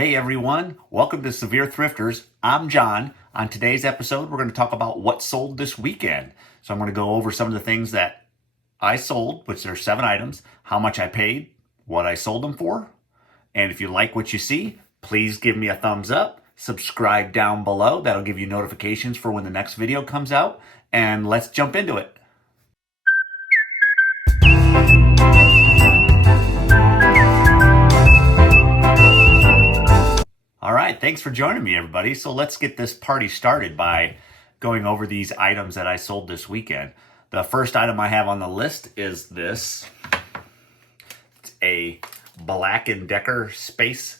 Hey everyone, welcome to Severe Thrifters. I'm John. On today's episode, we're going to talk about what sold this weekend. So I'm going to go over some of the things that I sold, which are 7 items, how much I paid, what I sold them for. And if you like what you see, please give me a thumbs up, subscribe down below. That'll give you notifications for when the next video comes out. And let's jump into it. All right, thanks for joining me, everybody. So let's get this party started by going over these items that I sold this weekend. The first item I have on the list is this. It's a Black & Decker Space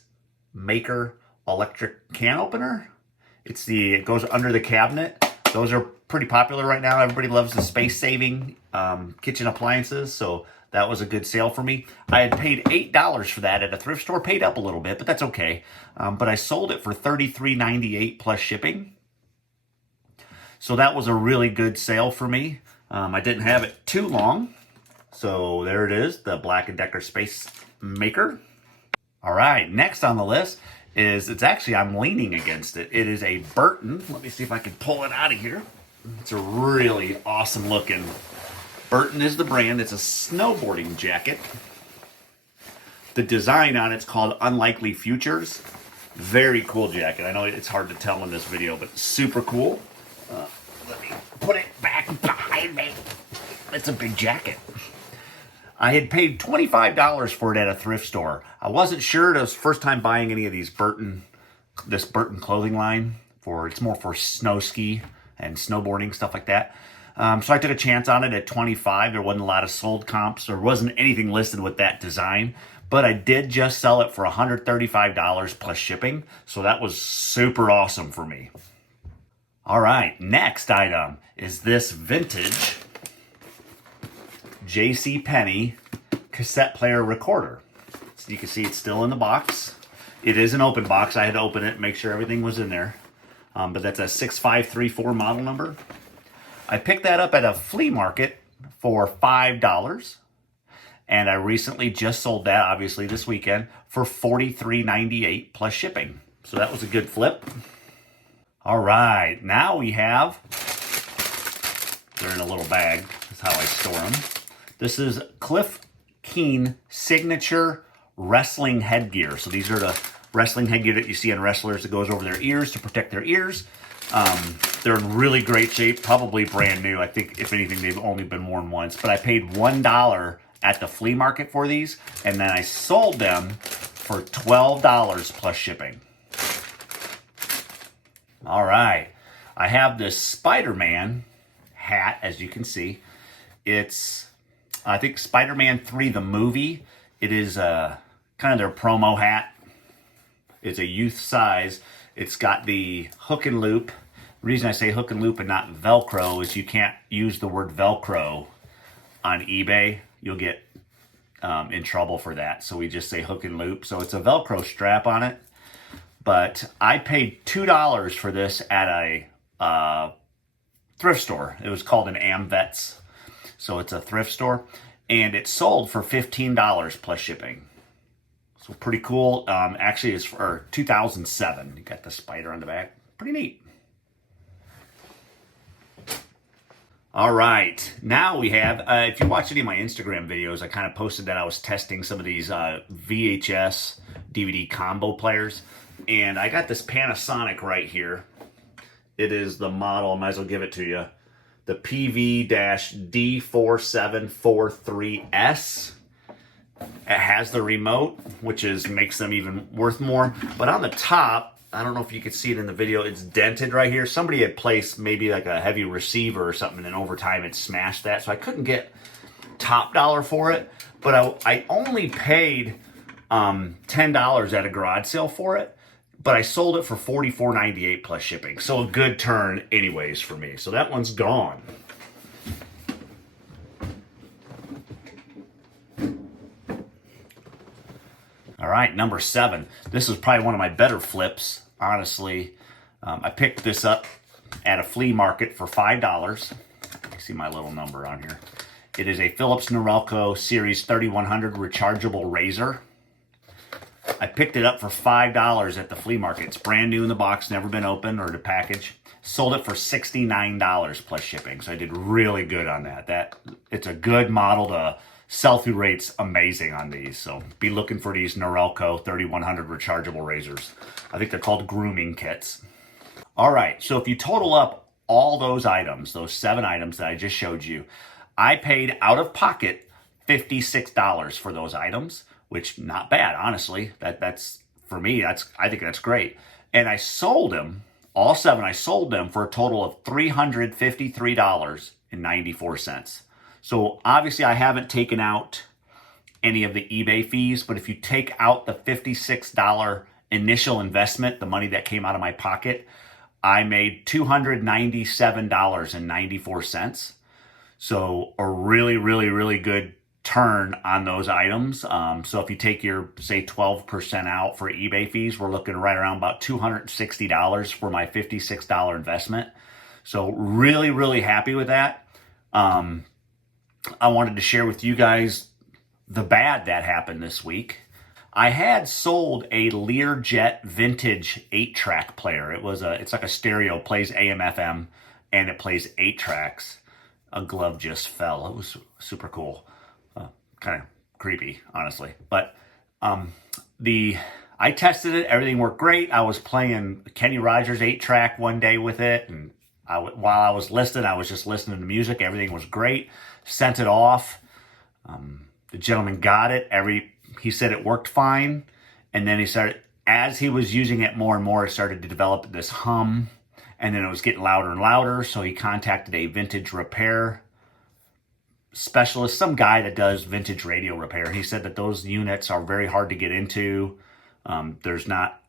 Maker electric can opener. It goes under the cabinet. Those are pretty popular right now. Everybody loves the space-saving kitchen appliances, so that was a good sale for me. I had paid $8 for that at a thrift store. Paid up a little bit, but that's okay. But I sold it for $33.98 plus shipping. So that was a really good sale for me. I didn't have it too long. So there it is, the Black & Decker Space Maker. All right, next on the list is, I'm leaning against it. It is a Burton. Let me see if I can pull it out of here. It's a really awesome looking, Burton is the brand. It's a snowboarding jacket. The design on it's called Unlikely Futures. Very cool jacket. I know it's hard to tell in this video, but super cool. Let me put it back behind me. It's a big jacket. I had paid $25 for it at a thrift store. I wasn't sure. It was the first time buying any of these this Burton clothing line. It's more for snow ski and snowboarding, stuff like that. So I took a chance on it at $25. There wasn't a lot of sold comps. There wasn't anything listed with that design. But I did just sell it for $135 plus shipping. So that was super awesome for me. All right, next item is this vintage JCPenney cassette player recorder. So you can see it's still in the box. It is an open box. I had to open it, make sure everything was in there. But that's a 6534 model number. I picked that up at a flea market for $5. And I recently just sold that, obviously, this weekend for $43.98 plus shipping. So that was a good flip. All right, now we have, they're in a little bag. That's how I store them. This is Cliff Keen Signature Wrestling Headgear. So these are the wrestling headgear that you see on wrestlers that goes over their ears to protect their ears. They're in really great shape, probably brand new. I think, if anything, they've only been worn once. But I paid $1 at the flea market for these, and then I sold them for $12 plus shipping. All right. I have this Spider-Man hat, as you can see. It's, I think, Spider-Man 3, the movie. It is kind of their promo hat. It's a youth size. It's got the hook and loop. The reason I say hook and loop and not Velcro is you can't use the word Velcro on eBay. You'll get in trouble for that. So we just say hook and loop. So it's a Velcro strap on it. But I paid $2 for this at a thrift store. It was called an AmVets. So it's a thrift store. And it sold for $15 plus shipping. So pretty cool. Actually, it's for 2007. You got the spider on the back. Pretty neat. All right. Now we have, if you watch any of my Instagram videos, I kind of posted that I was testing some of these VHS DVD combo players. And I got this Panasonic right here. It is the model, I might as well give it to you, the PV-D4743S. It has the remote, which makes them even worth more. But on the top, I don't know if you can see it in the video, it's dented right here. Somebody had placed maybe like a heavy receiver or something, and over time it smashed that. So I couldn't get top dollar for it. But I only paid $10 at a garage sale for it. But I sold it for $44.98 plus shipping. So a good turn anyways for me. So that one's gone. All right, number 7. This is probably one of my better flips, honestly. I picked this up at a flea market for $5. You see my little number on here. It is a Philips Norelco Series 3100 rechargeable razor. I picked it up for $5 at the flea market. It's brand new in the box, never been opened or the package. Sold it for $69 plus shipping. So I did really good on that. It's a good model. The sell-through rate's amazing on these. So be looking for these Norelco 3100 rechargeable razors. I think they're called grooming kits. All right, so if you total up all those items, those 7 items that I just showed you, I paid out of pocket $56 for those items, which not bad, honestly. That's for me, I think that's great. And I sold them, all 7, I sold them for a total of $353.94. So obviously I haven't taken out any of the eBay fees, but if you take out the $56 initial investment, the money that came out of my pocket, I made $297.94. So a really, really, really good turn on those items. So if you take your, say, 12% out for eBay fees, we're looking right around about $260 for my $56 investment. So really, really happy with that. I wanted to share with you guys the bad that happened this week. I had sold a Learjet vintage 8-track player. It's like a stereo, plays AM, FM, and it plays 8 tracks. A glove just fell. It was super cool. Kind of creepy, honestly. But I tested it. Everything worked great. I was playing Kenny Rogers 8-track one day with it, and while I was listening, I was just listening to music. Everything was great. Sent it off. The gentleman got it. He said it worked fine, and then as he was using it more and more, it started to develop this hum, and then it was getting louder and louder. So he contacted a vintage repair specialist, some guy that does vintage radio repair. He said that those units are very hard to get into. It's not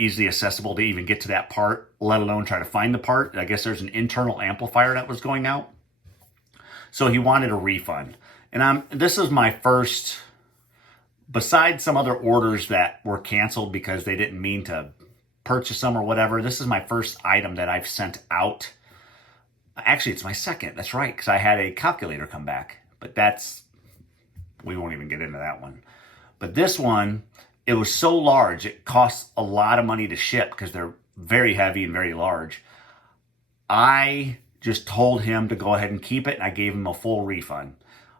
easily accessible to even get to that part, let alone try to find the part. I guess there's an internal amplifier that was going out. So he wanted a refund. And this is my first, besides some other orders that were canceled because they didn't mean to purchase them or whatever, this is my first item that I've sent out. Actually, it's my second. That's right, because I had a calculator come back. But we won't even get into that one. But this one, it was so large, it costs a lot of money to ship because they're very heavy and very large. I just told him to go ahead and keep it, and I gave him a full refund.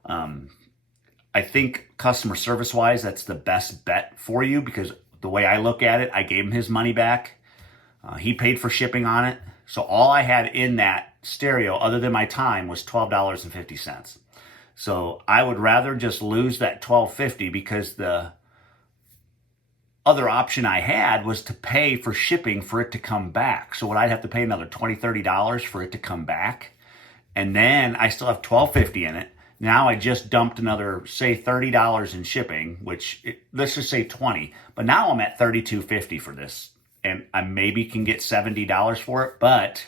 I think customer service-wise, that's the best bet for you because the way I look at it, I gave him his money back. He paid for shipping on it. So all I had in that stereo, other than my time, was $12.50. So I would rather just lose that $12.50 because the other option I had was to pay for shipping for it to come back. So would I have to pay another $20, $30 for it to come back? And then I still have $12.50 in it. Now I just dumped another, say, $30 in shipping, let's just say $20. But now I'm at $32.50 for this. And I maybe can get $70 for it, but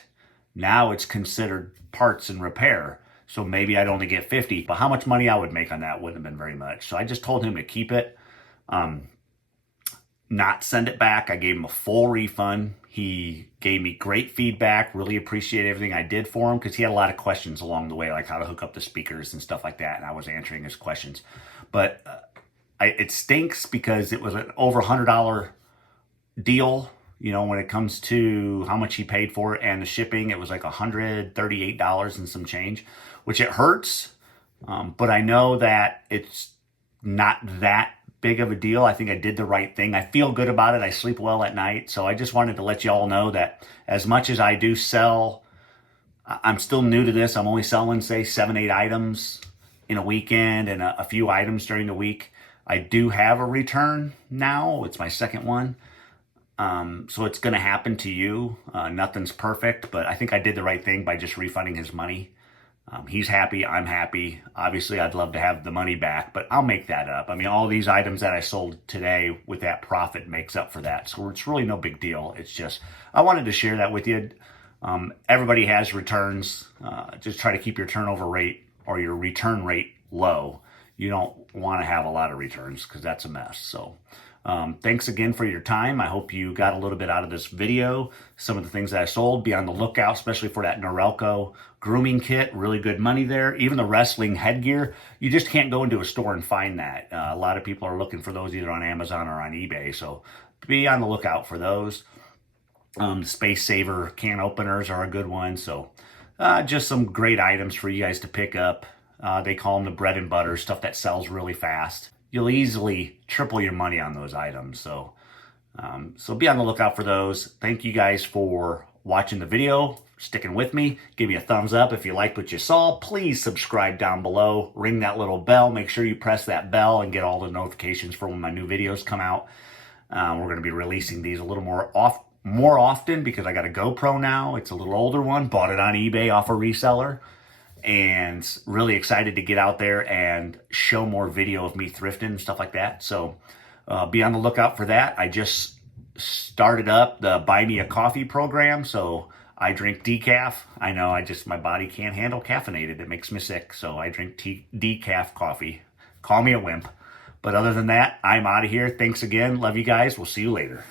now it's considered parts and repair. So maybe I'd only get $50. But how much money I would make on that wouldn't have been very much. So I just told him to keep it, not send it back. I gave him a full refund. He gave me great feedback, really appreciate everything I did for him because he had a lot of questions along the way, like how to hook up the speakers and stuff like that, and I was answering his questions. But it stinks because it was an over $100 deal, when it comes to how much he paid for it and the shipping. It was like $138 and some change, which it hurts, but I know that it's not that big of a deal. I think I did the right thing. I feel good about it. I sleep well at night. So I just wanted to let you all know that as much as I do sell, I'm still new to this. I'm only selling, say, 7, 8 items in a weekend and a few items during the week. I do have a return now. It's my second one. So it's going to happen to you. Nothing's perfect, but I think I did the right thing by just refunding his money. He's happy. I'm happy. Obviously, I'd love to have the money back, but I'll make that up. I mean, all these items that I sold today with that profit makes up for that. So it's really no big deal. It's just, I wanted to share that with you. Everybody has returns. Just try to keep your turnover rate or your return rate low. You don't want to have a lot of returns because that's a mess. So Thanks again for your time. I hope you got a little bit out of this video. Some of the things that I sold, be on the lookout, especially for that Norelco grooming kit. Really good money there. Even the wrestling headgear, you just can't go into a store and find that. A lot of people are looking for those either on Amazon or on eBay, so be on the lookout for those. Space Saver can openers are a good one. So just some great items for you guys to pick up. They call them the bread and butter, stuff that sells really fast. You'll easily triple your money on those items. So be on the lookout for those. Thank you guys for watching the video, sticking with me. Give me a thumbs up if you liked what you saw. Please subscribe down below. Ring that little bell. Make sure you press that bell and get all the notifications for when my new videos come out. We're going to be releasing these a little more often because I got a GoPro now. It's a little older one. Bought it on eBay off a reseller. And really excited to get out there and show more video of me thrifting and stuff like that. So be on the lookout for that. I just started up the Buy Me a Coffee program. So I drink decaf. I know my body can't handle caffeinated. It makes me sick. So I drink decaf coffee. Call me a wimp. But other than that, I'm out of here. Thanks again. Love you guys. We'll see you later.